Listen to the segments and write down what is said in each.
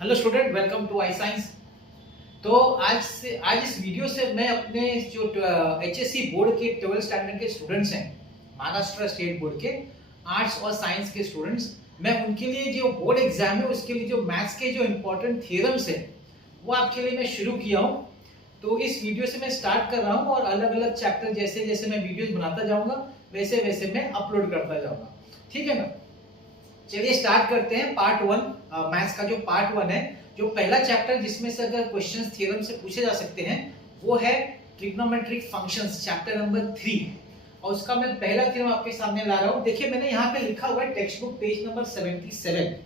Hello student, welcome to I science. तो आज इस वीडियो से मैं अपने जो एचएससी बोर्ड के 12th स्टैंडर्ड के स्टूडेंट्स हैं, महाराष्ट्र स्टेट बोर्ड के आर्ट्स और साइंस के स्टूडेंट्स, मैं उनके लिए जो बोर्ड एग्जाम है उसके लिए जो मैथ्स के जो इंपॉर्टेंट थियरम्स है वो आपके लिए मैं शुरू किया हूँ। तो इस वीडियो से मैं स्टार्ट कर रहा हूँ और अलग अलग चैप्टर जैसे जैसे मैं वीडियोस बनाता जाऊंगा वैसे वैसे मैं अपलोड करता जाऊंगा। ठीक है ना, चलिए स्टार्ट करते हैं। पार्ट 1 मैथ्स का जो पार्ट 1 है, जो पहला चैप्टर जिसमें से अगर क्वेश्चंस थ्योरम से पूछे जा सकते हैं वो है ट्रिग्नोमेट्रिक फंक्शंस, चैप्टर नंबर 3। और उसका मैं पहला थ्योरम आपके सामने ला रहा हूं। देखिए मैंने यहाँ पे लिखा हुआ है टेक्स्ट बुक पेज नंबर 77।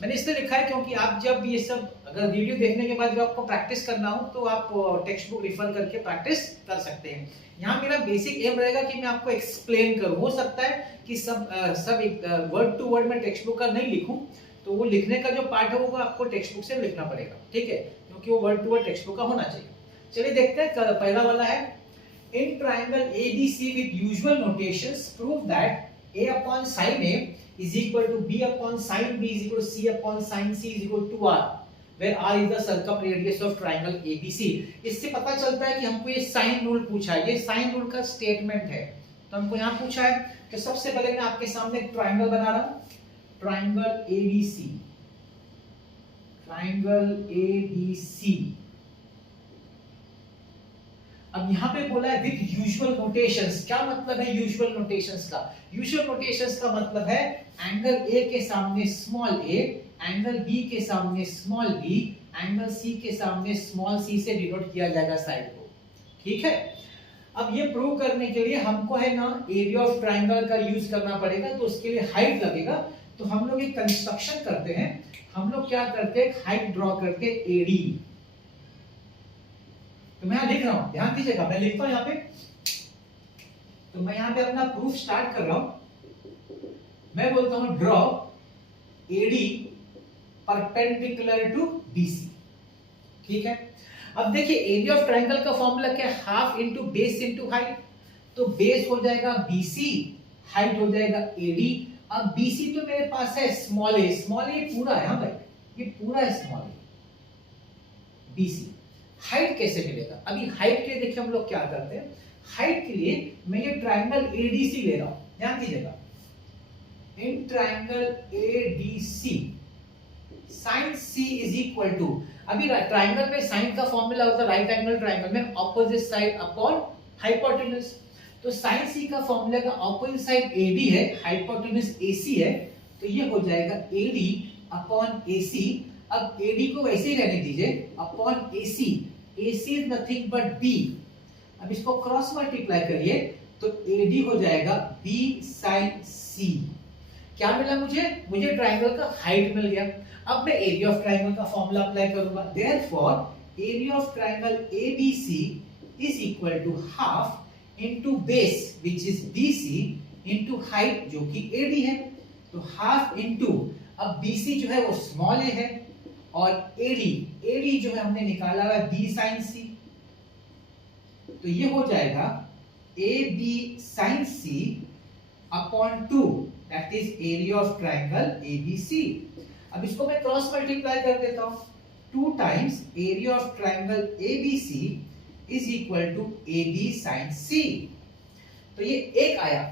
मैंने इसलिए लिखा है क्योंकि आप जब ये सब अगर वीडियो देखने के बाद जब आपको प्रैक्टिस करना हो तो आप टेक्स्ट बुक रेफर करके प्रैक्टिस कर सकते हैं। यहाँ मेरा बेसिक एम रहेगा कि मैं आपको एक्सप्लेन करूँ। हो सकता है कि सब एक वर्ड टू वर्ड में टेक्स्ट बुक का नहीं लिखूं, तो वो लिखने का जो पार्ट है वो आपको टेक्स्ट बुक से लिखना पड़ेगा। ठीक है, क्योंकि वो word to word text book का होना चाहिए। चलिए देखते हैं, पहला वाला है in triangle ABC with usual notations prove that A upon sin A is equal to B upon sin B is equal to C upon sin C is equal to R, where R is the circumradius of triangle ABC। इससे पता चलता है कि हमको ये sine rule पूछा है, ये साइन रूल का स्टेटमेंट है। तो हमको यहाँ पूछा है कि सबसे पहले मैं आपके सामने एक ट्राइंगल बना रहा हूं, ट्राइंगल ABC, ट्राइंगल ABC। अब यहाँ पे बोला है विद यूजुअल नोटेशंस। क्या मतलब है यूजुअल नोटेशंस का? यूजुअल नोटेशंस का मतलब है एंगल A के सामने स्मॉल a, एंगल B के सामने स्मॉल b, एंगल C के सामने स्मॉल c से डिनोट किया जाएगा साइड को। ठीक है, अब ये प्रूव करने के लिए हमको है ना एरिया ऑफ ट्राइंगल का यूज करना पड़ेगा, तो उसके लिए हाइट लगेगा। तो हम लोग एक कंस्ट्रक्शन करते हैं, हम लोग क्या करते हैं, हाइट ड्रॉ करते हैं AD। तो मैं यहां लिख रहा हूं, ध्यान दीजिएगा, मैं लिखता हूं यहां पे। तो मैं यहां पे अपना प्रूफ स्टार्ट कर रहा हूं। मैं बोलता हूं draw AD perpendicular to BC। ठीक है, अब देखिए एरिया ऑफ ट्रायंगल का फॉर्मूला क्या है, half into base into height. तो बेस हो जाएगा BC, हाइट हो जाएगा AD। अब BC तो मेरे पास है स्मॉल a, स्मॉल a पूरा है, हाँ भाई ये पूरा है स्मॉल a। BC हाइट कैसे मिलेगा? अभी हाइट के लिए देखिए हम लोग क्या करते हैं, हाइट के लिए मैं ये ट्रायंगल ADC ले रहा हूं, ध्यान दीजिएगा। In triangle ADC sin C is equal to, अभी ट्रायंगल में साइन का फॉर्मूला होता है राइट एंगल ट्रायंगल में ऑपोजिट साइड अपॉन हाइपोटेन्यूज। तो sin C का फॉर्मूला का ऑपोजिट साइड AD है, हाइपोटेन्यूज AC है, तो ये हो जाएगा AD अपॉन AC। अब AD को वैसे ही रहने दीजिए upon AC, AC is nothing but B। अब इसको क्रॉस मल्टीप्लाई करिए तो AD हो जाएगा B sin C। क्या मिला मुझे ट्रायंगल का हाइट मिल गया। अब मैं एरिया ऑफ ट्रायंगल का फॉर्मूला अप्लाई करूंगा। Therefore area of triangle ABC is equal to half into base which is BC into height जो कि AD है। तो हाफ इनटू, अब BC जो है वो स्मॉल a है और AD जो है हमने निकाला हुआ है B sin C। तो ये हो जाएगा AB sin C upon 2, that is area of triangle ABC। अब इसको मैं क्रॉस मल्टीप्लाई कर देता हूं, 2 times area of triangle ABC is equal to AB sin C। तो ये एक आया,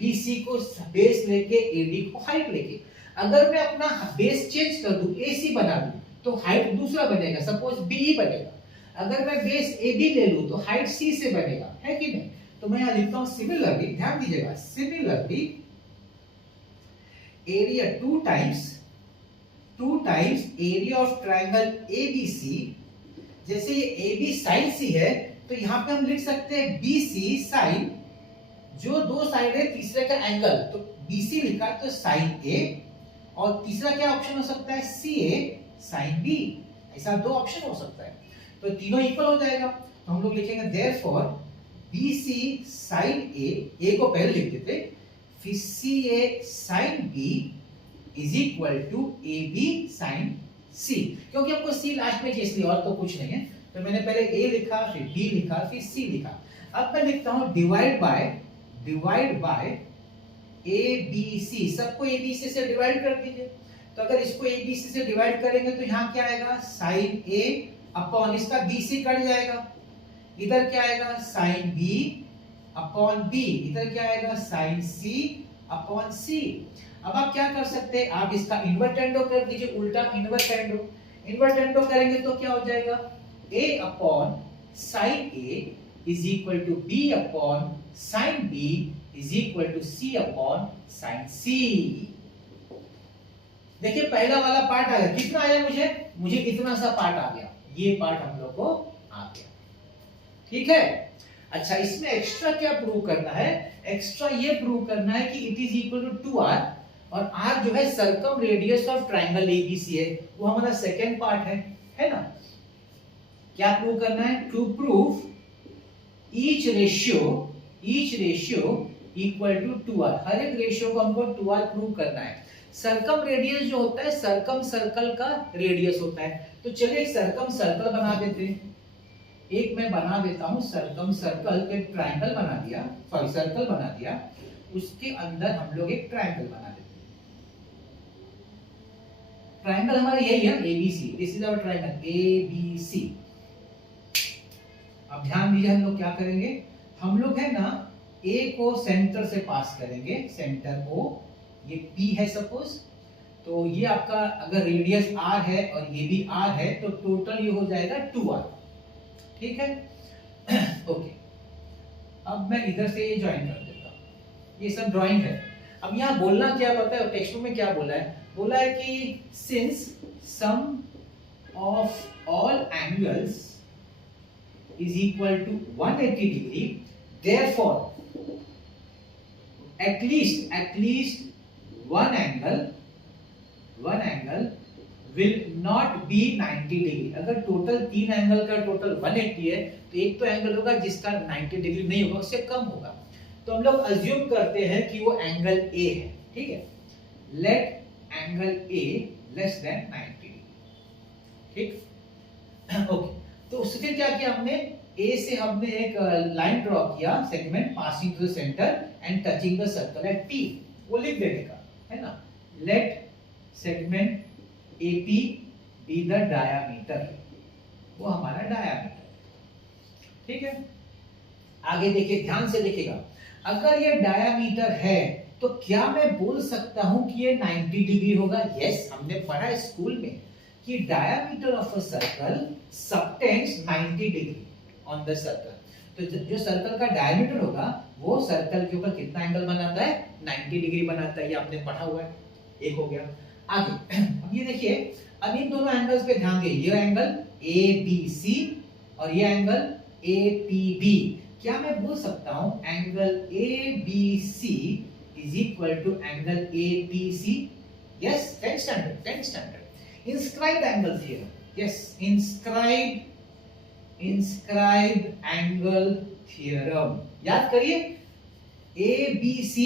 BC को बेस लेके AD को हाइट लेके। अगर मैं अपना बेस चेंज कर दूं, AC बना दूं, तो हाइट दूसरा बनेगा, सपोज BE बनेगा। अगर मैं बेस AB ले लूं तो हाइट C से बनेगा, है कि नहीं? तो मैं यहां लिखता हूं सिमिलरली, ध्यान दीजिएगा, similarly area 2 times area of triangle ABC। जैसे ये AB sin C है तो यहां पे हम लिख सकते हैं BC sin, जो दो साइड है तीसरे का एंगल, तो BC लिखा तो sin A, और तीसरा क्या ऑप्शन हो सकता है, CA sin B। ऐसा दो ऑप्शन हो सकता है, तो तीनों इक्वल हो जाएगा। तो हम लोग लिखेंगे देयरफॉर BC sin A को पहले लिख देते, फिर CA sin B is equal to AB sin C, क्योंकि हमको C लास्ट में चाहिए इसलिए, और तो कुछ नहीं है। तो मैंने पहले A लिखा, फिर B लिखा, फिर C लिखा। अब मैं लिखता हूं डिवाइड बाय ABC, सबको ABC से डिवाइड कर दीजिए। तो अगर इसको ए बी सी से डिवाइड करेंगे तो यहाँ क्या आएगा साइन ए अपॉन इसका बी सी कट जाएगा, इधर क्या आएगा साइन बी अपॉन बी, इधर क्या आएगा साइन सी अपॉन सी। अब आप क्या कर सकते हैं, आप इसका इन्वर्टेंडो कर दीजिए, उल्टा इन्वर्टेंडो। इन्वर्टेंडो करेंगे तो क्या हो जाएगा a upon sine a is equal to b upon sine b is equal to c upon sine c। देखिए पहला वाला पार्ट आ गया, कितना आया मुझे इतना सा पार्ट आ गया, ये पार्ट हम लोग को आ गया। ठीक है, अच्छा इसमें एक्स्ट्रा क्या प्रूव करना है, एक्स्ट्रा ये प्रूव करना है कि it is equal to 2r, और r जो है circum radius of triangle ABC है, वो हमारा सेकंड पार्ट है ना। क्या प्रूव करना है, to prove each ratio equal to 2r, हर एक रेशियो को हमको 2r प्रूव करना है। सर्कम रेडियस जो होता है सर्कम सर्कल का रेडियस होता है, तो चलिए एक सर्कम सर्कल बना देते हैं, एक मैं बना देता हूं सर्कम सर्कल, एक ट्रायंगल बना दिया, सॉरी सर्कल बना दिया, उसके अंदर हम लोग एक ट्रायंगल बना देते हैं। ट्रायंगल हमारा यही है ABC, this is our triangle ABC. अब ध्यान दीजिए हम लोग क्या करेंगे, हम लोग है ना ए को सेंटर से पास करेंगे, सेंटर ओ, ये पी है सपोज, तो ये आपका अगर रेडियस r है और ये भी r है तो टोटल ये हो जाएगा 2r। ठीक है ओके, अब मैं इधर से ये ज्वाइन कर देता हूं, ये सब ड्राइंग है। अब यहाँ बोलना क्या पता है, टेक्स्ट में क्या बोला है कि since sum of all angles is equal to 180 degree, therefore at least one angle will not be 90 degree। अगर टोटल तीन एंगल का टोटल 180 है तो एक तो एंगल होगा जिसका 90 डिग्री नहीं होगा, उससे कम होगा, तो हम लोग अज्यूम करते हैं कि वो एंगल ए है। ठीक है, let angle A less than 90 degree. ठीक ओके, तो उससे फिर क्या किया हमने, ए से हमने एक लाइन ड्रॉ किया, segment passing to the center and touching the circle at P, वो लिख देने का है ना, let segment AP be the diameter, वो हमारा डायामीटर। ठीक है, आगे देखिए ध्यान से देखिएगा, अगर ये डायामीटर है तो क्या मैं बोल सकता हूं कि ये 90 डिग्री होगा? यस, हमने पढ़ा है स्कूल में कि diameter of a circle subtends 90 degree on the circle। तो जो सर्कल का डायमीटर होगा वो सर्कल के ऊपर कितना एंगल बनाता है, 90 डिग्री बनाता है, ये आपने पढ़ा हुआ है। एक हो गया, आगे अब ये देखिए, अब इन दोनों एंगल्स पे ध्यान दिए, ये एंगल ABC और ये एंगल APB। क्या मैं बोल सकता हूं angle ABC is equal to angle APC? Yes, 10th standard inscribed angle theorem। yes, inscribed angle theorem याद करिए, ABC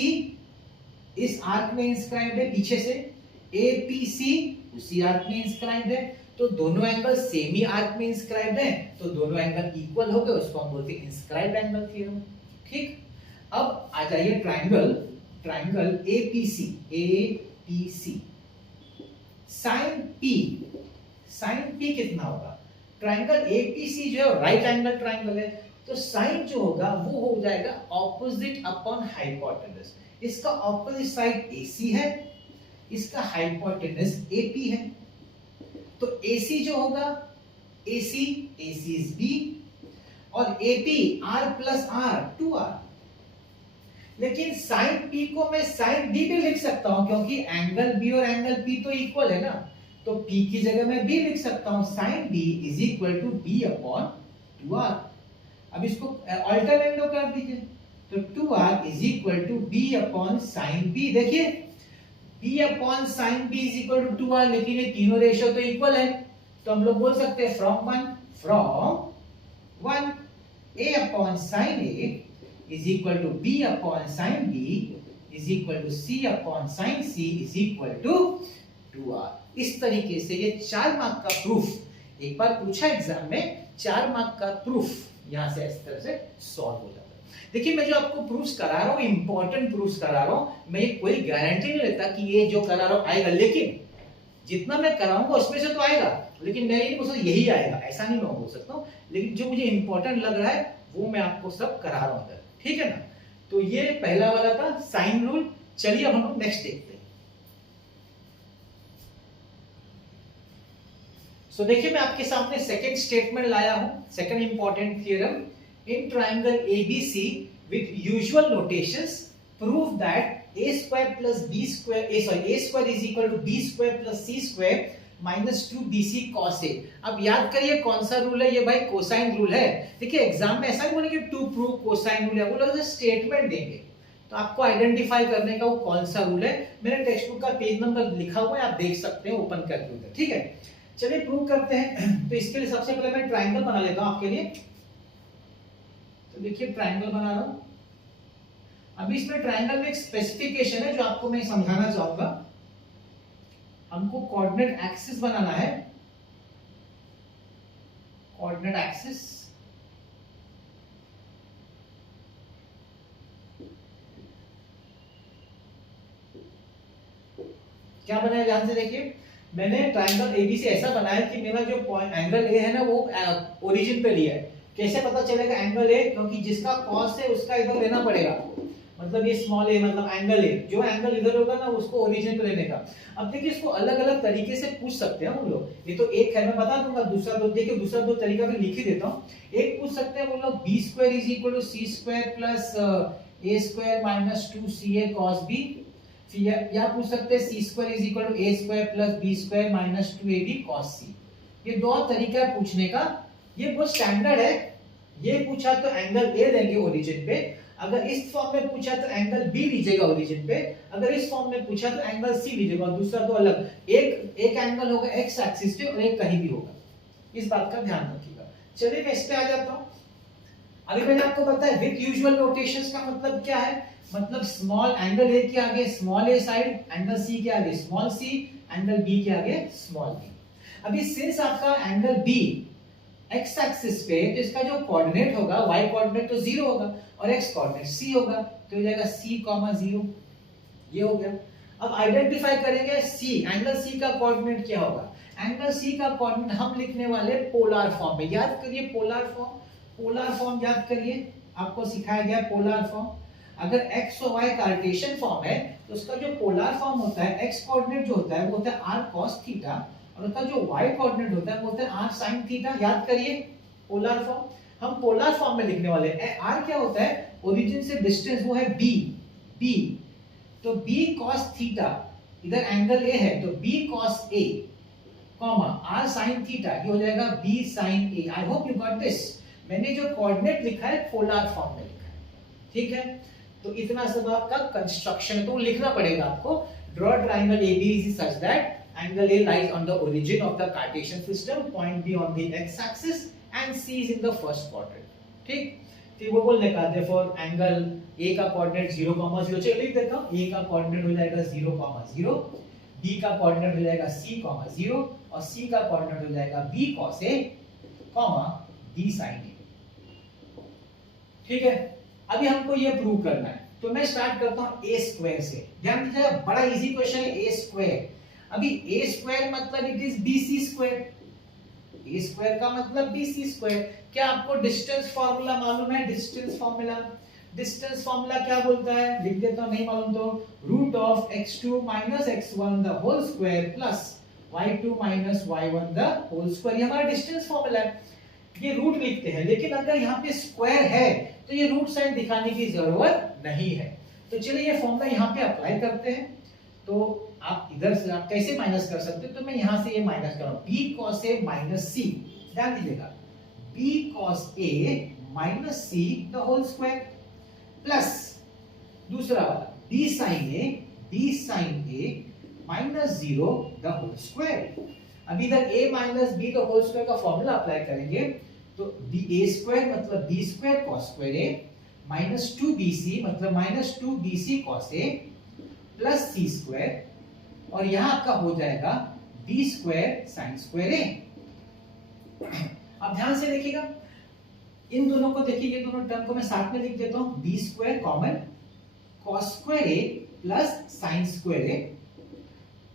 इस आर्क में इंस्क्राइब्ड है पीछे से, APC उसी आर्क में इंस्क्राइब्ड है, तो दोनों एंगल सेम ही आर्क में इंस्क्राइब्ड है, तो दोनों एंगल इक्वल हो गए, उसको हम बोलते हैं इंस्क्राइब्ड एंगल थ्योरम। ठीक, अब आ जाइए ट्रायंगल APC साइन P कितना होगा, ट्रायंगल APC जो है राइट एंगल ट्रायंगल है, तो साइन जो होगा वो हो जाएगा ऑपोजिट अपॉन हाइपोटेनस। इसका ऑपोजिट साइड AC है, इसका हाइपोटेनस AP है, तो AC जो होगा AC is B और AP R plus R 2R। लेकिन साइन P को मैं साइन B भी लिख सकता हूं, क्योंकि एंगल B और एंगल P तो इक्वल है ना, तो P की जगह मैं B लिख सकता हूं, sine B is equal to B upon 2R। अब इसको अल्टरनेटिव कर दीजिए, तो 2R is equal to B upon sine B। देखिए B upon sine B is equal to 2R, लेकिन ये तीनों रेशियो तो इक्वल है, तो हम लोग बोल सकते हैं from 1 A upon sine A is equal to B upon sin B is equal to C upon sin C is equal to 2R। इस तरीके से ये 4 मार्क का प्रूफ एक बार पूछा एग्जाम में, 4 मार्क का प्रूफ यहां से इस तरह से सॉल्व हो जाता है। देखिए मैं जो आपको प्रूफ्स करा रहा हूं, इंपॉर्टेंट प्रूफ्स करा रहा हूं, मैं ये कोई गारंटी नहीं लेता कि ये जो करा रहा हूं आएगा, लेकिन जितना मैं कराऊंगा उसमें से तो आएगा, लेकिन मैं नहीं बोल सकता यही आएगा, ऐसा नहीं मैं बोल सकता हूँ, लेकिन जो मुझे इंपॉर्टेंट लग रहा है वो मैं आपको सब करा रहा हूँ, ठीक है ना। तो ये पहला वाला था साइन रूल। चलिए अब हम नेक्स्ट देखते हैं। सो देखिए मैं आपके सामने सेकंड स्टेटमेंट लाया हूं, second important theorem. In triangle ABC with usual notations prove that a square plus b square a square is equal to b square plus c square minus 2bc cos a। अब याद करिए कौन सा rule है ये भाई, cosine rule है। देखिए एग्जाम में ऐसा नहीं बोलेंगे टू प्रूव कोसाइन रूल है, वो लोग स्टेटमेंट देंगे, तो आपको आइडेंटिफाई करने का वो कौन सा रूल है। मेरे टेक्स्ट बुक का पेज नंबर लिखा हुआ है, आप देख सकते हैं ओपन करके उधर, ठीक है। चलिए प्रूव करते हैं। तो इसके लिए सबसे पहले मैं ट्रायंगल बना लेता हूं आपके लिए। तो देखिए ट्रायंगल बना रहा हूं। अभी इसमें ट्रायंगल में एक स्पेसिफिकेशन है जो आपको मैं समझाना चाहूंगा। हमको कोऑर्डिनेट एक्सिस बनाना है, कोऑर्डिनेट एक्सिस। क्या बनाया ध्यान से देखिए, मैंने ट्रायंगल एबीसी ऐसा बनाया कि मेरा जो पॉइंट एंगल ए है ना वो ओरिजिन पे लिया है। कैसे पता चलेगा एंगल ए, क्योंकि जिसका कॉस है उसका इधर लेना पड़ेगा, मतलब ये स्मॉल ए मतलब एंगल ए, जो एंगल इधर होगा ना उसको ओरिजिन पे लेने का। अब देखिए इसको अलग अलग तरीके से पूछ सकते हैं हम लोग, ये तो एक है मैं बता दूंगा, दूसरा दो देखिए, दूसरा दो तरीका भी लिख ही देता हूं। एक पूछ सकते हैं वो लोग b square is equal to c square plus a square minus 2ca cos b, या पूछ सकते हैं c square is equal to a square plus b square minus 2ab cos c। ये दो तरीका है पूछने का, ये बहुत स्टैंडर्ड है। ये पूछा तो एंगल ए लेंगे ओरिजिन पे, अगर इस फॉर्म में पूछा तो एंगल बी लीजिएगा ओरिजिन पे, अगर इस फॉर्म में पूछा तो एंगल सी लीजिएगा, दूसरा तो अलग। एक एंगल होगा एक्स एक्सिस पे और एक कहीं भी होगा, इस बात का ध्यान रखिएगा। चलिए मैं इस पे आ जाता हूं। अभी मैंने आपको बताया विद यूजुअल नोटेशंस का मतलब क्या है, मतलब स्मॉल एंगल ए के आगे स्मॉल ए साइड, एंगल सी के आगे स्मॉल सी, एंगल बी के आगे स्मॉल बी। अभी सिंस आपका एंगल बी एक्स एक्सिस पे, तो इसका जो कोऑर्डिनेट होगा y कोऑर्डिनेट तो 0 होगा और x कोऑर्डिनेट c होगा, तो हो जाएगा c, 0। ये हो गया। अब आइडेंटिफाई करेंगे c, एंगल c का कोऑर्डिनेट क्या होगा। एंगल c का कोऑर्डिनेट हम लिखने वाले पोलर फॉर्म में, याद करिए पोलर फॉर्म, पोलर फॉर्म याद करिए, आपको सिखाया गया पोलर फॉर्म। अगर x और y कार्टेशियन फॉर्म है तो उसका जो पोलर फॉर्म होता है, x कोऑर्डिनेट जो होता है वो होता है r cos थीटा, और उसका जो y कोऑर्डिनेट होता है वो होता है r sin थीटा। याद करिए पोलर फॉर्म, हम पोलर फॉर्म में लिखने वाले हैं। r क्या होता है, ओरिजिन से डिस्टेंस, वो है b, तो b cos थीटा, इधर एंगल a है तो b cos a, r sin theta, ये हो जाएगा b sin a। I hope you got this. मैंने जो कोऑर्डिनेट लिखा है पोलर फॉर्म में लिखा है, ठीक है। तो इतना सब आपका कंस्ट्रक्शन तो लिखना पड़ेगा आपको। Draw triangle ABC such that angle A lies on the origin of the Cartesian system, point B on the x-axis and C is in the first quadrant, ठीक। फिर वो बोलने का therefore एंगल A का कोऑर्डिनेट 0,0, चलिए लिख देता हूं। A का कोऑर्डिनेट हो जाएगा 0,0, B का कोऑर्डिनेट हो जाएगा c,0 और C का कोऑर्डिनेट हो जाएगा b cos A, b sin A, ठीक है। अभी हमको ये प्रूव करना है, तो मैं स्टार्ट करता हूं a स्क्वायर से। ध्यान दीजिए बड़ा इजी क्वेश्चन है a स्क्वायर। अभी a स्क्वायर मतलब it is bc square, a square का मतलब bc स्क्वायर। क्या आपको डिस्टेंस फार्मूला मालूम है, डिस्टेंस फार्मूला, डिस्टेंस फार्मूला क्या बोलता है, लिख देता हूं, नहीं मालूम तो root of x2 minus x1 the whole square plus y2 minus y1 the whole square, ये हमारा डिस्टेंस फार्मूला है। ये रूट लिखते हैं, लेकिन अगर यहाँ पे स्क्वायर है तो ये रूट साइन दिखाने की जरूरत नहीं है। तो चलिए ये फॉर्मूला यहाँ पे अप्लाई करते हैं। तो आप इधर से आप कैसे माइनस कर सकते हैं, तो मैं यहाँ से ये माइनस कर रहा हूँ, b cos a minus c, ध्यान दीजिएगा b cos a minus c the whole square plus दूसरा वाला b sin a minus 0 the whole square. अब इधर a minus b the whole square का फॉर्मूला अप्लाई करेंगे, तो a स्क्वायर मतलब b square cos square a minus 2bc मतलब minus 2bc cos a plus c square, और यहां आपका हो जाएगा b square sin square a। अब ध्यान से देखिएगा इन दोनों को, देखिए ये दोनों टर्म को मैं साथ में लिख देता हूं, b square common cos square a plus sin square a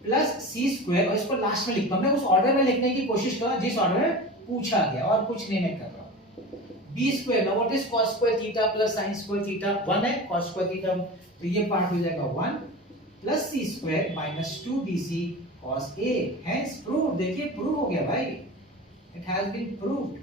plus C square, और इसको लास्ट में लिखता हूं। मैं उस ऑर्डर में लिखने की कोशिश कर रहा हूं जिस ऑर्डर में पूछा गया, और कुछ नहीं मैं कर रहा हूं। B square, now what is cos square theta plus sin square theta, 1 है cos स्क्वायर थीटा, तो ये पार्ट हो जाएगा 1 plus C square minus 2bc cos a, hence prove. देखिए प्रूव हो गया भाई, इट हैज बीन प्रूव्ड।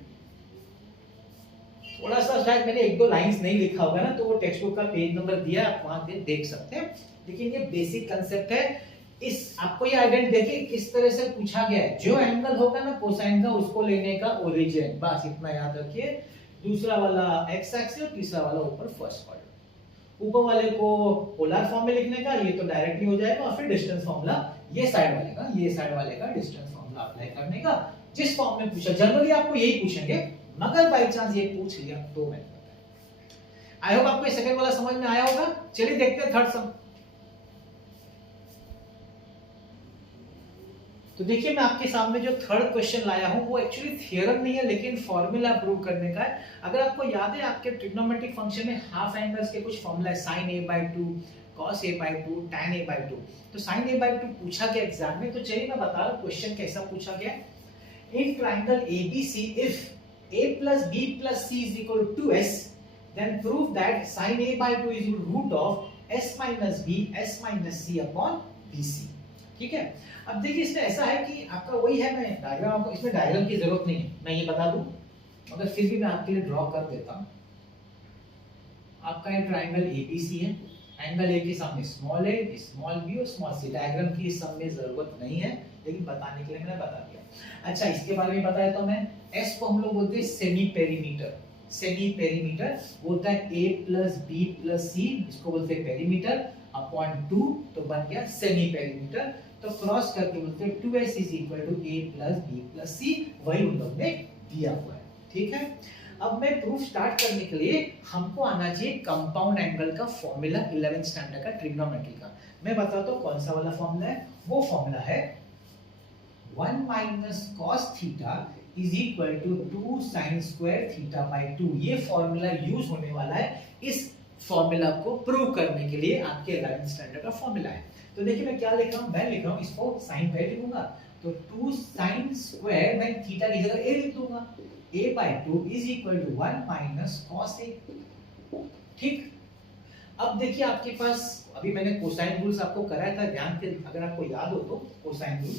थोड़ा सा शायद मैंने एक दो लाइंस नहीं लिखा होगा ना, तो वो टेक्स्ट बुक का पेज नंबर दिया, आप वहां देख सकते हैं, लेकिन ये बेसिक कांसेप्ट है। इस आपको ये आइडेंटिटी देखिए किस तरह से पूछा गया है, जो एंगल होगा ना कोसाइन का, उसको लेने का ओरिजिन, बस इतना याद रखिए। दूसरा वाला एक्स एक्सिस और तीसरा वाला ऊपर फर्स्ट क्वाड्रेंट। ऊपर वाले को पोलर फॉर्म में लिखने का, ये तो डायरेक्टली हो जाएगा, और फिर डिस्टेंस फार्मूला ये साइड वाले का डिस्टेंस फार्मूला अप्लाई करने का, जिस फॉर्म में पूछा। जनरली आपको यही पूछेंगे, मगर बाई चांस ये पूछ लिया तो मैं आई होप आपको सेकंड वाला समझ में आया होगा। चलिए देखते हैं थर्ड सम। तो देखिए मैं आपके सामने जो थर्ड क्वेश्चन लाया हूं वो एक्चुअली थ्योरम नहीं है, लेकिन फॉर्मूला प्रूव करने का है। अगर आपको याद है आपके ट्रिग्नोमेट्रिक फंक्शन में हाफ एंगल्स के कुछ फॉर्मूला है, sin a/2, cos a/2, tan a/2। तो sin a/2 पूछा गया एग्जाम में, तो चलिए मैं बता रहा हूं क्वेश्चन कैसा पूछा गया। इन triangle ABC if a plus b plus c is equal to 2s, then prove that sin a/2 is root of s minus b s minus c upon bc। ठीक है, अब देखिए इसमें ऐसा है कि आपका वही है, मैं डायग्राम आपको, इसमें डायग्राम की जरूरत नहीं है, मैं ये बता दूं, मगर फिर भी मैं आपके लिए ड्रॉ कर देता हूं। आपका एक ट्रायंगल ABC है, एंगल A के सामने स्मॉल a, स्मॉल b और स्मॉल c। डायग्राम की इस सब में जरूरत नहीं है, लेकिन बताने के लिए मैंने बता दिया। अच्छा, इसके बारे में बताया तो मैं, S को हम लोग बोलते हैं सेमी पेरीमीटर। सेमी पेरीमीटर बोलता है a plus b plus c, इसको बोलते हैं पेरीमीटर, अपॉन 2, तो बन गया सेमी पेरीमीटर। तो क्रॉस करके बोलते हैं 2s is equal to a plus b plus c, वही उन लोग ने दिया हुआ है। ठीक है, अब मैं प्रूफ स्टार्ट करने के लिए हमको आना चाहिए कंपाउंड एंगल का फॉर्मूला, 11th स्टैंडर्ड का ट्रिग्नोमेट्री का। मैं बताता हूं कौन सा वाला फॉर्मूला है। वो फॉर्मूला है 1 minus cos theta is equal to 2 sin square theta by 2। ये फॉर्मूला यूज होने वाला है इस फॉर्मूला को प्रूव करने के लिए, आपके 11th स्टैंडर्ड का फॉर्मूला है। तो देखिए मैं क्या लिख रहा हूं, मैं लिख रहा हूं इसको sin पहले लिखूंगा, तो 2 sin स्क्वायर, मैं थीटा की जगह a लिख दूंगा, a/2 is equal to 1 minus cos a। ठीक, अब देखिए आपके पास, अभी मैंने कोसाइन रूल्स आपको कराया था, ध्यान से अगर आपको याद हो तो कोसाइन रूल,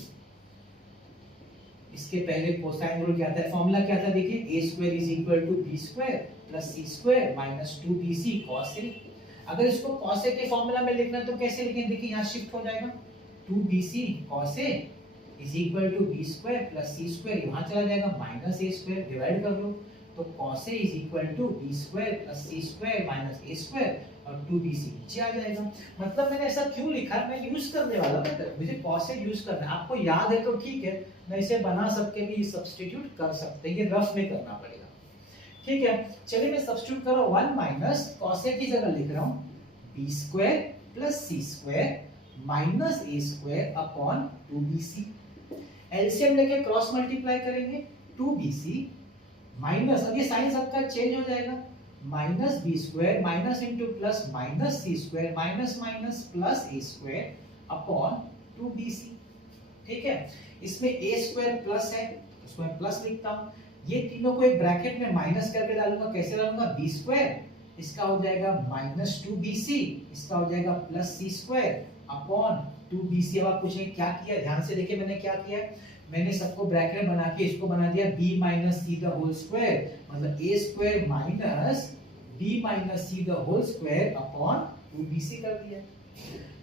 इसके पहले कोसाइन रूल क्या था, फॉर्मूला क्या था, देखिए a square is equal to b square plus c square minus 2bc cos a। अगर इसको cos a के फॉर्मूला में लिखना है तो कैसे लिखेंगे, देखिए यहां शिफ्ट हो जाएगा, 2bc cos a is equal to b square plus c square, यहां चला जाएगा माइनस a स्क्वायर, डिवाइड कर लो, तो cos a is equal to b square plus c square minus a square, और 2bc नीचे आ जाएगा। मतलब मैंने ऐसा क्यों लिखा, मैं यूज करने वाला हूं, मुझे cos a यूज करना है, आपको याद है तो ठीक है, मैं इसे बना सबके भी सब्स्टिट्यूट कर सकते हैं, ये रफ में करना पड़ेगा। ठीक है, चलिए मैं सब्स्टिट्यूट कर रहा हूं, 1 माइनस cos a की जगह लिख रहा हूं b square plus c square minus a square upon 2bc। LCM लेके क्रॉस मल्टीप्लाई करेंगे, 2bc माइनस, अब ये साइन सबका चेंज हो जाएगा, minus b square minus into plus minus c square minus minus plus a square upon 2bc। ठीक है, इसमें a स्क्वायर प्लस है, उसको मैं प्लस लिखता हूं, ये तीनों को एक ब्रैकेट में माइनस करके डालूंगा, कैसे डालूंगा, b स्क्वायर, इसका हो जाएगा माइनस 2bc, इसका हो जाएगा plus c square upon 2bc। अब आप पूछेंगे क्या किया, ध्यान से देखिए मैंने क्या किया, मैंने सबको ब्रैकेट बना के इसको बना दिया b minus c the whole square, मतलब a square minus b minus c the whole square upon 2bc कर दिया।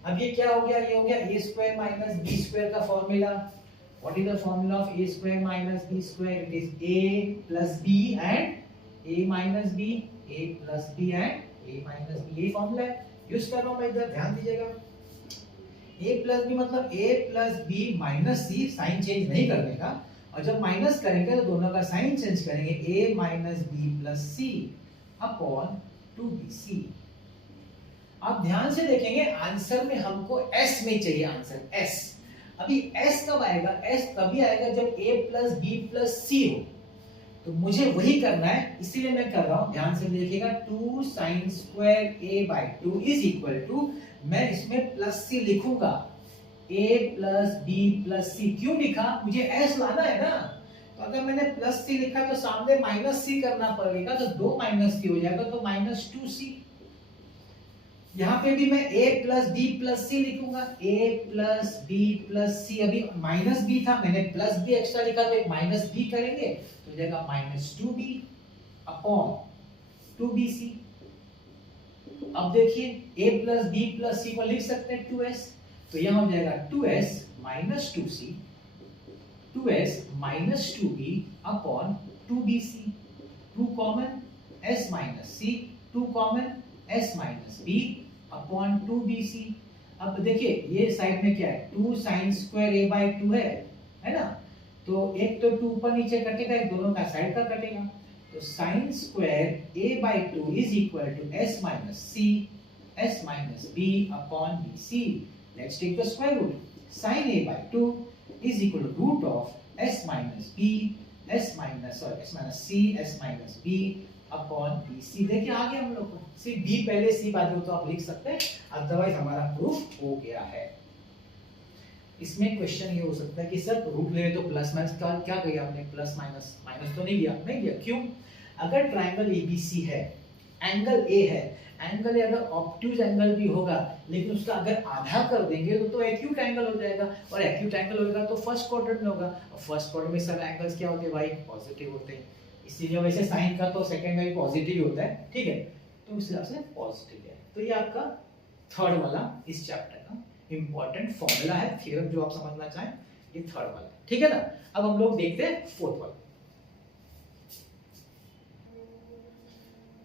अब ये क्या हो गया, ये हो गया a square minus b square का formula. What is the formula of a square minus b square, it is a plus b and a minus b, a plus b and a minus b, ये formula है, use कर रहा हूं मैं इधर, ध्यान दीजिएगा। a प्लस b मतलब a plus b minus c, sign change नहीं करने का, और जब माइनस करेंगे तो दोनों का साइन चेंज करेंगे, a minus b plus c upon 2bc। आप ध्यान से देखेंगे आंसर में हमको s में चाहिए आंसर, s। अभी s कब आएगा, s तभी आएगा जब a plus b plus c हो, तो मुझे वही करना है, इसीलिए मैं कर रहा हूं, ध्यान से देखिएगा, 2 sin square a by 2 is equal to, मैं इसमें प्लस c लिखूंगा, a plus B plus C. क्यों लिखा? मुझे एस लाना है ना, तो अगर मैंने प्लस सी लिखा तो सामने माइनस सी करना पड़ेगा, तो 2 माइनस सी हो जाएगा, तो माइनस 2c। यहाँ पे भी मैं a प्लस बी प्लस सी लिखूंगा, a प्लस बी प्लस सी। अभी माइनस बी था, मैंने प्लस बी एक्स्ट्रा लिखा, तो एक माइनस बी करेंगे तो हो जाएगा माइनस 2b अपॉन 2bc। अब देखिए a प्लस बी प्लस सी को लिख सकते हैं 2s, तो यहाँ हो जाएगा 2s minus 2c, 2s minus 2b upon 2bc। 2 common, s minus c, 2 common, s minus b upon 2bc। अब देखिए ये साइड में क्या है, 2 sin स्क्वायर a बाई 2 है ना, तो एक तो 2 ऊपर नीचे कटेगा, एक दोनों का साइड का कटेगा, तो sin square a by 2 is equal to s minus c, s minus b upon bc। Let's take the square root, sin a by 2 is equal to root of s minus b, s minus c, s minus b upon bc। देखिए आ गया हम लोग को, सिर्फ b पहले c बाद में तो आप लिख सकते हैं, अदरवाइज हमारा प्रूफ हो गया है। इसमें क्वेश्चन ये हो सकता है कि सर रूट ले तो प्लस माइनस का क्या किया आपने, प्लस माइनस, माइनस तो नहीं दिया, क्यों? अगर ट्रायंगल एबीसी है, एंगल ए है, एंगल ए अगर ऑब्ट्यूज एंगल भी होगा, लेकिन उसका अगर आधा कर देंगे तो एक्यूट एंगल हो जाएगा, और एक्यूट एंगल होगा तो फर्स्ट क्वाड्रेंट में होगा, और फर्स्ट क्वाड्रेंट में सब एंगल्स क्या होते हैं भाई, पॉजिटिव होते हैं, इसीलिए वैसे साइन का तो सेकंड में भी पॉजिटिव होता है, ठीक है, तो उस हिसाब से पॉजिटिव है। तो ये आपका थर्ड वाला इस चैप्टर का इंपॉर्टेंट फॉर्मूला है, थ्योरम जो आप समझना चाहें, ये थर्ड वाला, ठीक है ना। अब हम लोग देखते हैं फोर्थ वाला।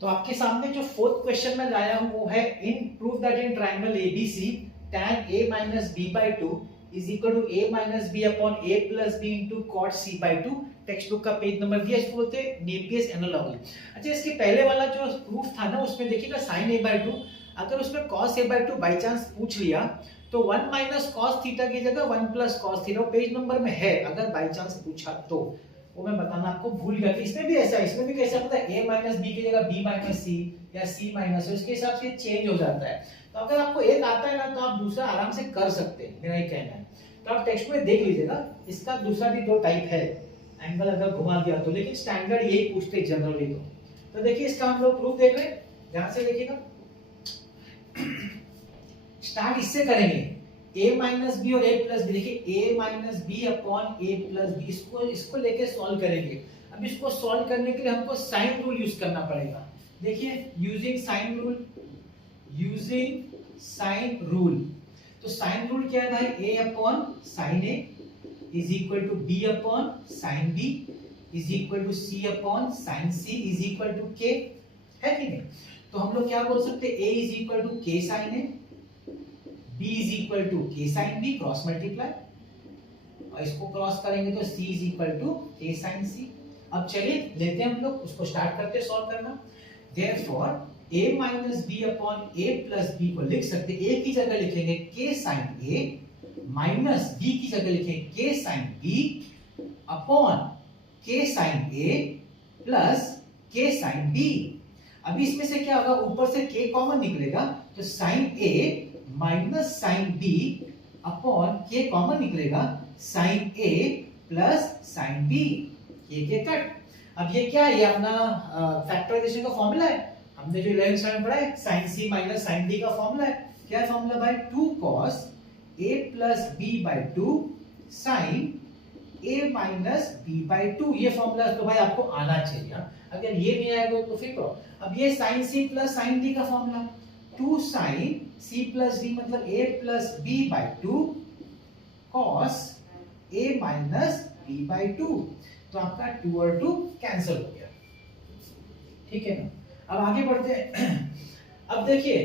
तो आपके सामने जो फोर्थ क्वेश्चन मैं लाया हूं वो है, in prove that in triangle ABC tan a minus b by 2 is equal to a minus b upon a plus b into cot c by 2। Text book का पेज नंबर दिया, इसको बोलते हैं नेपियर्स एनालॉजी। अच्छा, इसके पहले वाला जो प्रूफ था ना, उसमें देखिएगा sin a by 2, अगर उसमें cos a by 2 by chance पूछ लिया तो 1 minus cos थीटा की जगह 1 plus cos theta page number में है, अगर बाय चांस पूछा तो वो मैं बताना आपको भूल गया था। इसमें भी ऐसा है, इसमें भी कैसा होता है, a minus b की जगह b minus c या c minus, उसके हिसाब से चेंज हो जाता है। तो अगर आपको एक आता है ना तो आप दूसरा आराम से कर सकते हैं, मेरा ये कहना है। तो आप टेक्स्ट में देख लीजिएगा, इसका दूसरा भी दो टाइप है, एंगल अगर घुमा दिया तो, लेकिन स्टैंडर्ड यही पूछते हैं जनरली। तो देखिए इसका हम लोग प्रूफ देख रहे हैं, ध्यान से देखिएगा। स्टार्ट इससे करेंगे, a माइनस बी और a प्लस बी। देखिए a minus B upon a plus B, इसको लेके सॉल्व करेंगे। अब इसको सॉल्व करने के लिए हमको साइन रूल यूज करना पड़ेगा। देखिए using sine rule, using sine rule, तो साइन रूल क्या है भाई, a upon sine a is equal to b upon sine b is equal to c upon sine c is equal to k, है कि नहीं। तो हम लोग क्या बोल सकते हैं, a is equal to k sine a, b is equal to k sine b, cross multiply, और इसको क्रॉस करेंगे तो c is equal to k sine c। अब चलिए लेते हैं हम लोग, उसको स्टार्ट करते हैं सॉल्व करना। Therefore a minus b upon a plus b को लिख सकते, a की जगह लिखेंगे k sin a minus b की जगह लिखेंगे k sin b upon k sin a plus k sin b। अभी इसमें से क्या होगा, ऊपर से k कॉमन निकलेगा, तो sin a minus sin b upon k common निकलेगा, sin a plus sin b, ये कट। अब ये क्या है, ये अपना फैक्टराइजेशन का फॉर्मूला है, हमने जो 11th स्टैंडर्ड में पढ़ा है, sin c minus sin d का फॉर्मूला है। क्या है फॉर्मूला भाई, 2 cos a plus b by 2 sin a minus b by 2। ये फॉर्मूला तो भाई आपको आना चाहिए, अगर ये नहीं आएगा तो फिर करो। अब ये sin c plus sin d का formula, 2 sin c plus d मतलब a plus b by 2 cos a minus b by 2। तो आपका 2 और 2 कैंसिल हो गया, ठीक है ना। अब आगे बढ़ते हैं। अब देखिए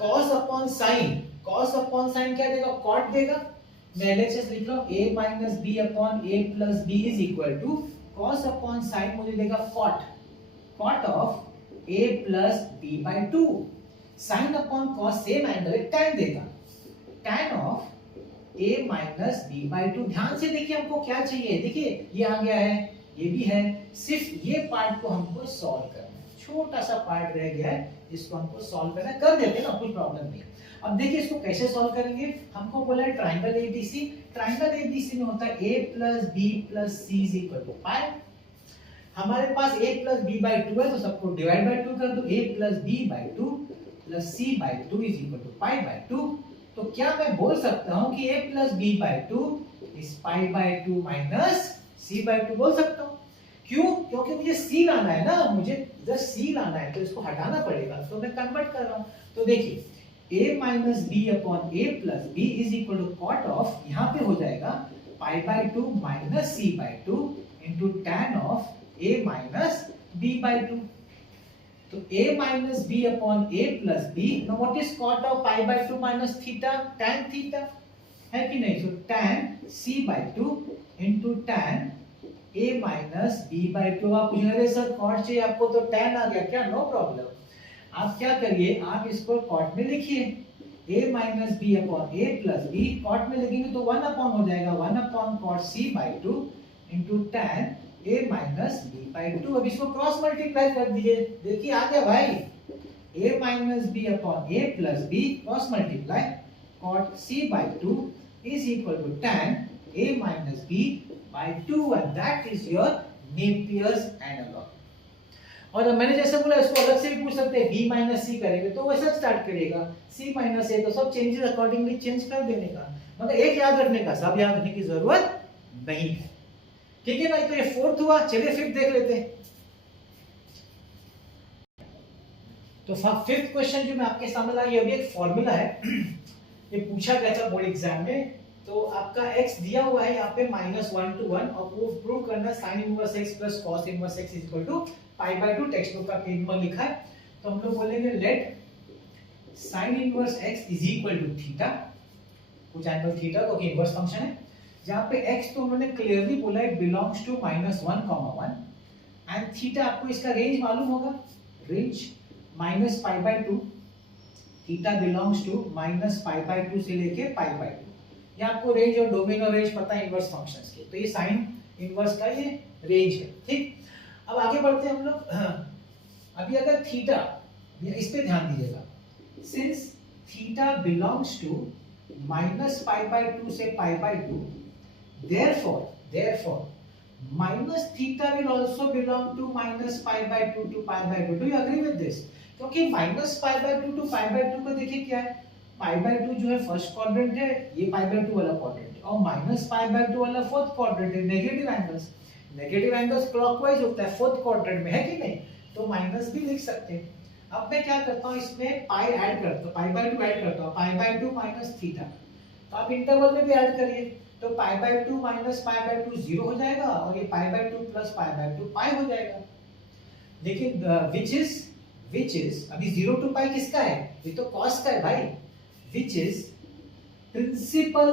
cos upon sign, cos upon sign क्या देगा, cot देगा। मैं एलएचएस लिख रहा हूं, a minus b upon a plus b is equal to cos upon sine मुझे देगा cot, cot of a plus b by 2। Sine upon cos same angle है, tan देगा, tan of a minus b by 2। ध्यान से देखिए हमको क्या चाहिए, देखिए ये आ गया है, ये भी है, सिर्फ ये पार्ट को हमको सॉल्व करना है, छोटा सा पार्ट रह गया है जिसको हमको सॉल्व करना है, कर देते हैं ना, कोई प्रॉब्लम नहीं। अब देखिए इसको कैसे सॉल्व करेंगे, हमको बोला है ट्राइंगल एबीसी, ट्राइंगल एबीसी में होता है a plus B plus c is equal to pi. हमारे पास a प्लस बी बाई 2 है तो सबको डिवाइड बाई 2 कर दो, a plus B by 2 plus C by 2 is equal to pi by 2। तो क्या मैं बोल सकता हूं कि a plus B by 2 is pi by 2 minus C by 2 बोल सकता हूं। क्यों? क्योंकि मुझे c लाना है ना, मुझे इधर c लाना है तो इसको हटाना पड़ेगा, तो मैं कन्वर्ट कर रहा हूं। तो देखिए a minus B upon a plus B is equal to cot of, यहाँ पे हो जाएगा pi by 2 minus C by 2 into tan of a minus b by 2। तो a minus b upon a plus b, now what is cot of pi by 2 minus theta, tan theta है कि नहीं। So tan c by 2 into tan a minus b by 2। आप पूछ रहे sir cot चाहिए आपको तो tan आ गया क्या, नो प्रॉब्लम। आप क्या करिए, आप इसको कॉट में लिखिए a minus b upon a plus b, cot में लिखेंगे तो 1 अपॉन हो जाएगा 1 upon cot c by 2 into tan a minus b by 2। अब इसको क्रॉस मल्टीप्लाई कर दीजिए, देखिए आ गया भाई a minus b upon a plus b cross multiply cot c by 2 is equal to tan a minus b by 2 and that is your Napier's analogue. और मैंने जैसे बोला इसको अलग से भी पूछ सकते हैं, b माइनस c करेंगे तो वैसा स्टार्ट करिएगा, c माइनस a तो सब चेंजेस अकॉर्डिंगली चेंज कर देने का, मतलब एक याद रखने का, सब याद रखने की जरूरत नहीं है। ठीक है भाई, तो ये फोर्थ हुआ। चलिए फिफ्थ देख लेते हैं। तो फिफ्थ क्वेश्चन जो मैं आपके सामने लाया, ये भी एक फॉर्मूला है, ये पूछा गया था बोर्ड एग्जाम में। तो आपका x दिया हुआ है यहाँ पे -1 to 1 और वो प्रूव करना sin inverse x plus cos inverse x equal to pi by 2, text book का पेज नंबर लिखा है। तो हम लोग बोलेंगे let sin inverse x is equal to theta, कुछ एंगल थीटा क्योंकि इनवर्स फंक्शन है। जहाँ पे x तो उन्होंने क्लियरली बोला है बिलोंग्स टू -1, 1 एंड थीटा आपको इसका रेंज मालूम होगा, range minus pi by 2, theta belongs to minus pi by 2 से लेके पाई बाय 2। ये आपको रेंज और डोमेन और रेंज पता है इनवर्स फंक्शंस के, तो ये साइन इनवर्स का ये रेंज है। ठीक, अब आगे बढ़ते हैं हम लोग। अभी अगर थीटा, इस पे ध्यान दीजिएगा, since theta belongs to minus pi by 2 से pi by 2, therefore minus theta will also belong to minus pi by 2 to pi by 2. Do you agree with this? क्योंकि minus pi by 2 to pi by 2 को देखिए क्या है, pi by 2 जो है first quadrant है, ये pi by 2 वाला क्वाड्रेंट है, और minus pi by 2 वाला फोर्थ क्वाड्रेंट है। नेगेटिव एंगल्स क्लॉकवाइज होता है फोर्थ क्वाड्रेंट में, है कि नहीं, तो माइनस भी लिख सकते हैं। अब मैं क्या करता हूँ, इसमें पाई ऐड करता हूँ, पाई बाय 2 ऐड करता हूँ, पाई बाय 2 माइनस थीटा, तो आप इंटरवल में भी ऐड करिए, तो पाई बाय 2 माइनस पाई बाय 2 0 हो जाएगा, और ये पाई बाय 2 प्लस पाई बाय 2 पाई हो जाएगा। लेकिन which is अभी 0 टू पाई किसका है, ये तो cos का है भाई, which is principal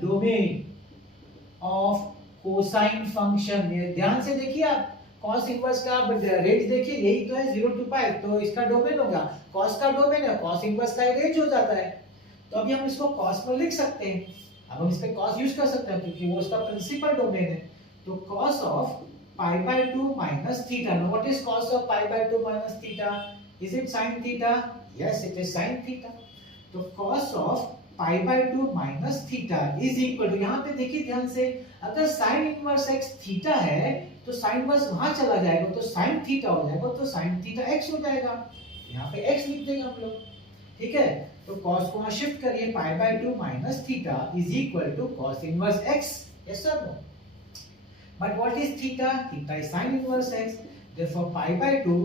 domain of cosine function. ये ध्यान से देखिए आप, cos इनवर्स का रेंज देखिए, यही तो है 0 टू पाई, तो इसका डोमेन होगा, cos का डोमेन है, cos इनवर्स का रेंज हो जाता है। तो अभी हम इसको cos में लिख सकते हैं, अब हम इस पे cos यूज कर सकते हैं क्योंकि वो इसका प्रिंसिपल डोमेन है। तो cos of pi by 2 minus theta, now what is cos of pi by 2 minus theta, is it sin theta? Yes, it is sin theta. तो cos of pi by 2 minus theta is equal to, यहाँ पे देखिए ध्यान से, अगर sin inverse x theta है तो sin inverse वहां चला जाएगा तो sin थीटा हो जाएगा, तो sin थीटा x हो जाएगा, यहाँ पे x लिख देंगे हम लोग। ठीक है, तो cos को वहां शिफ्ट करिए, pi by 2 minus theta is equal to cos inverse x, yes sir no. But what is theta? Theta is sin inverse x, therefore pi by 2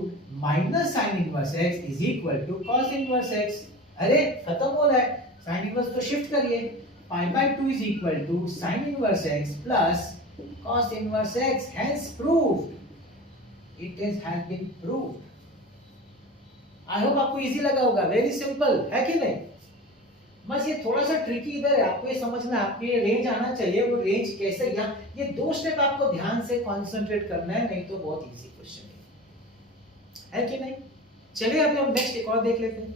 minus sin inverse x is equal to cos inverse x। अरे खत्म हो रहा है, sin inverse तो shift करिए, pi by 2 is equal to sin inverse x plus cos inverse x, hence proved, it has been proved। I hope आपको easy लगा होगा, वेरी सिंपल है कि नहीं। बस ये थोड़ा सा ट्रिकी इधर है, आपको ये समझना है, आपको ये रेंज आना चाहिए, वो रेंज कैसे, यहाँ ये दो स्टेप आपको ध्यान से कंसंट्रेट करना है, नहीं तो बहुत इजी क्वेश्चन है कि नहीं। चलिए अभी हम नेक्स्ट एक और देख लेते हैं।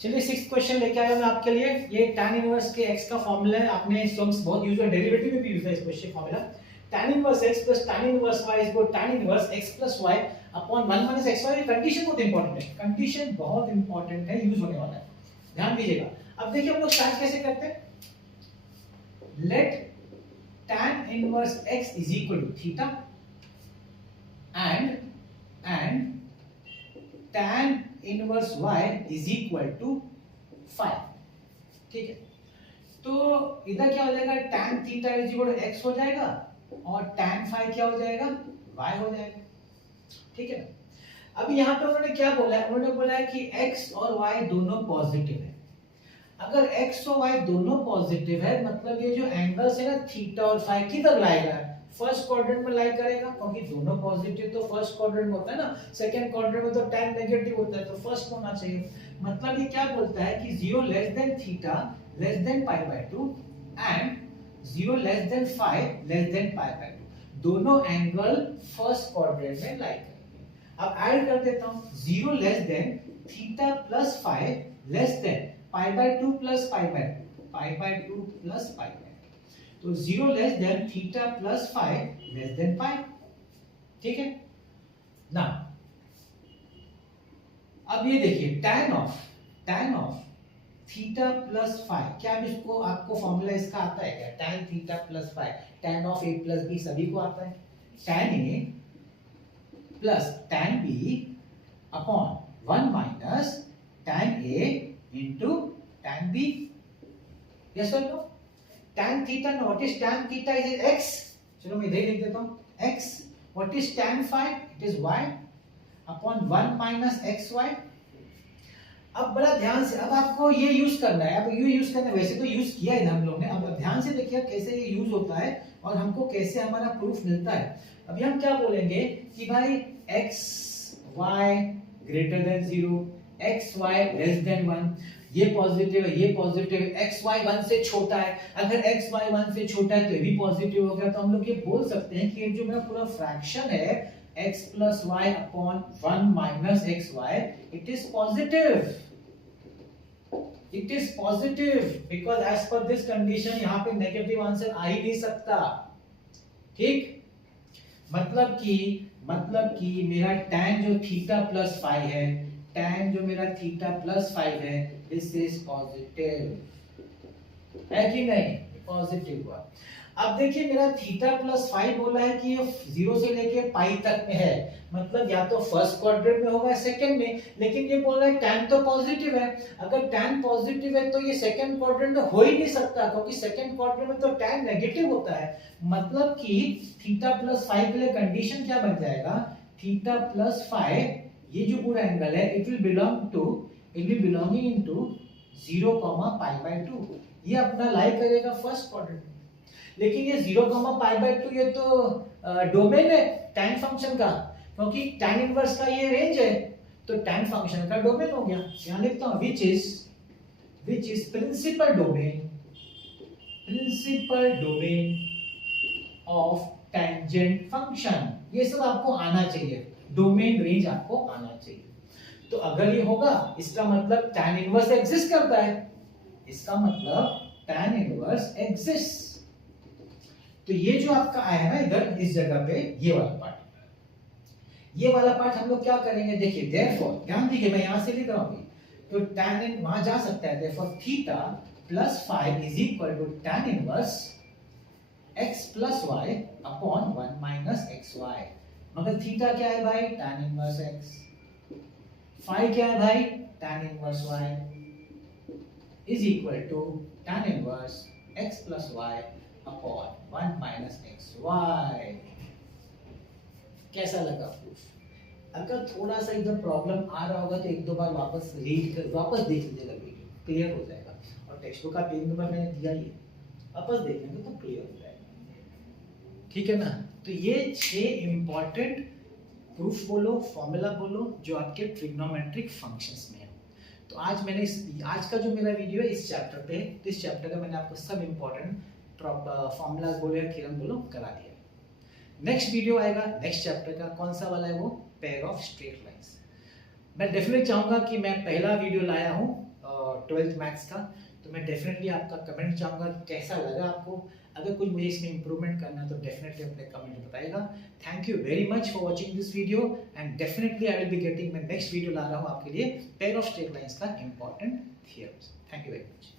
चलिए सिक्स्थ क्वेश्चन लेके आया मैं आपके लिए, ये tan इनवर्स के x का फॉर्मूला है, आपने सम्स बहुत यूज किया, डेरिवेटिव में भी यूज है इस question formula. tan inverse x plus tan inverse y is equal to tan inverse x plus y। Upon 1 minus X Y. Condition बहुत इंपॉर्टेंट है, कंडीशन बहुत इंपॉर्टेंट है, यूज होने वाला है, ध्यान दीजिएगा। अब देखिए हम लोग स्टार्ट कैसे करते हैं, let tan inverse x is equal to theta and tan inverse y is equal to 5, ठीक है। तो इधर क्या हो जाएगा, tan theta is equal to x हो जाएगा और tan phi क्या हो जाएगा, y हो जाएगा, ठीक है। अब यहाँ पे उन्होंने क्या बोला है, उन्होंने बोला है कि x और y दोनों पॉजिटिव है। अगर x और y दोनों पॉजिटिव है मतलब ये जो एंगल्स है ना थीटा और फाई किधर लाएगा, फर्स्ट क्वाड्रेंट में लाई करेगा, क्योंकि दोनों पॉजिटिव तो फर्स्ट क्वाड्रेंट में होता है ना, सेकंड क्वाड्रेंट में तो tan नेगेटिव होता है, तो फर्स्ट होना चाहिए। मतलब ये क्या बोलता है कि 0 less than theta less than pi by 2 and 0 less than phi less than pi by 2, दोनों एंगल फर्स्ट क्वाड्रेंट में लाई करेंगे। अब ऐड कर देता हूं, 0 less than theta plus phi less than pi by 2 plus pi by 2, pi by 2 plus pi by 2, तो 0 less than theta plus phi less than pi, ठीक है ना। अब ये देखिए tan of theta plus phi, क्या अब इसको आपको फॉर्मूला इसका आता है क्या, tan theta plus phi, tan of a plus b सभी को आता है, tan a plus tan b upon 1 minus tan a into tan b, yes or no? tan theta, no, what is tan theta is x, चलो मैं इधर लिख देता हूं x, what is tan phi, it is y upon 1 minus xy। अब बड़ा ध्यान से, अब आपको ये यूज करना है, अब ये यूज करना है, वैसे तो यूज किया है हम लोग ने, अब ध्यान से देखिए कैसे ये यूज होता है और हमको कैसे हमारा प्रूफ मिलता है। अभी हम क्या बोलेंगे कि भाई x y greater than 0, X Y less than 1, ये पॉजिटिव है, ये पॉजिटिव है, एक्स वाई 1 से छोटा है, अगर एक्स वाई 1 से छोटा है तो ये भी पॉजिटिव हो गया, तो हम लोग ये बोल सकते हैं कि ये जो मेरा पूरा फ्रैक्शन है x plus Y upon 1 minus X Y, it is positive, it is positive, because as per this condition यहाँ पे नेगेटिव आंसर आ ही नहीं सकता, ठीक। मतलब कि मेरा tan जो थीटा प्लस फाई है, tan जो मेरा थीटा प्लस 5 है, दिस इज पॉजिटिव, है कि नहीं, पॉजिटिव हुआ। अब देखिए मेरा थीटा प्लस 5 बोला है कि ये 0 से लेके पाई तक में है, मतलब या तो फर्स्ट क्वाड्रेंट में होगा सेकंड में, लेकिन ये बोल रहा है tan तो पॉजिटिव है, अगर tan पॉजिटिव है तो ये सेकंड क्वाड्रेंट में हो ही नहीं सकता, क्योंकि सेकंड क्वाड्रेंट में तो tan नेगेटिव होता है। मतलब कि थीटा प्लस 5 के लिए कंडीशन क्या बन जाएगा, थीटा प्लस 5, ये जो पूरा एंगल है it will belonging into 0, pi by 2, ये अपना लाई करेगा फर्स्ट क्वाड्रेंट में। लेकिन ये 0, पाई बाय 2 ये तो डोमेन है tan फंक्शन का, क्योंकि tan इनवर्स का ये रेंज है, तो tan फंक्शन का डोमेन हो गया। यहां लिखता हूं which is principal domain of tangent function, ये सब आपको आना चाहिए, डोमेन रेंज आपको आना चाहिए। तो अगर ये होगा इसका मतलब tan इनवर्स एग्जिस्ट करता है, इसका मतलब tan इनवर्स एग्जिस्ट। तो ये जो आपका आया ना इधर इस जगह पे, ये वाला पार्ट हम लोग क्या करेंगे, देखिए देयरफॉर ध्यान दीजिए, मैं यहां से लिख रहा हूं, तो tan इन वहां जा सकता है, therefore theta plus 5 is equal to tan inverse x plus y upon 1 minus xy। मगर थीटा क्या है भाई, tan इनवर्स x, फाई क्या है भाई, tan inverse y is equal to tan inverse x plus y upon 1 minus xy। कैसा लगा proof? अगर थोड़ा सा इधर प्रॉब्लम आ रहा होगा तो एक दो बार वापस देख लीजिएगा, वीडियो क्लियर हो जाएगा, और टेक्स्ट बुक का पेज नंबर मैंने दिया ही है, वापस देखेंगे तो क्लियर हो जाएगा, ठीक है ना। तो ये 6 इंपॉर्टेंट प्रूफ बोलो, फॉर्मूला बोलो जो आपके ट्रिग्नोमेट्रिक फंक्शंस में है। तो आज का जो मेरा वीडियो है इस चैप्टर पे, तो इस चैप्टर का मैंने आपको सब इंपॉर्टेंट फॉर्मूलाज बोलो या थ्योरम बोलो करा दिया। नेक्स्ट वीडियो आएगा नेक्स्ट चैप्टर का, कौन सा वाला है वो, पेयर ऑफ स्ट्रेट लाइंस। मैं डेफिनेटली चाहूंगा कि मैं पहला वीडियो लाया हूँ 12th मैथ्स का, तो मैं डेफिनेटली आपका कमेंट चाहूँगा कैसा लगा आपको। अगर कुछ मुझे इसमें इंप्रूवमेंट करना है तो डेफिनेटली अपने कमेंट में बताइएगा। Thank you very much for watching this video and definitely I will be getting, मैं नेक्स्ट वीडियो ला रहा हूँ आपके लिए पेयर ऑफ स्ट्रेट लाइंस का important theorems. Thank you very much.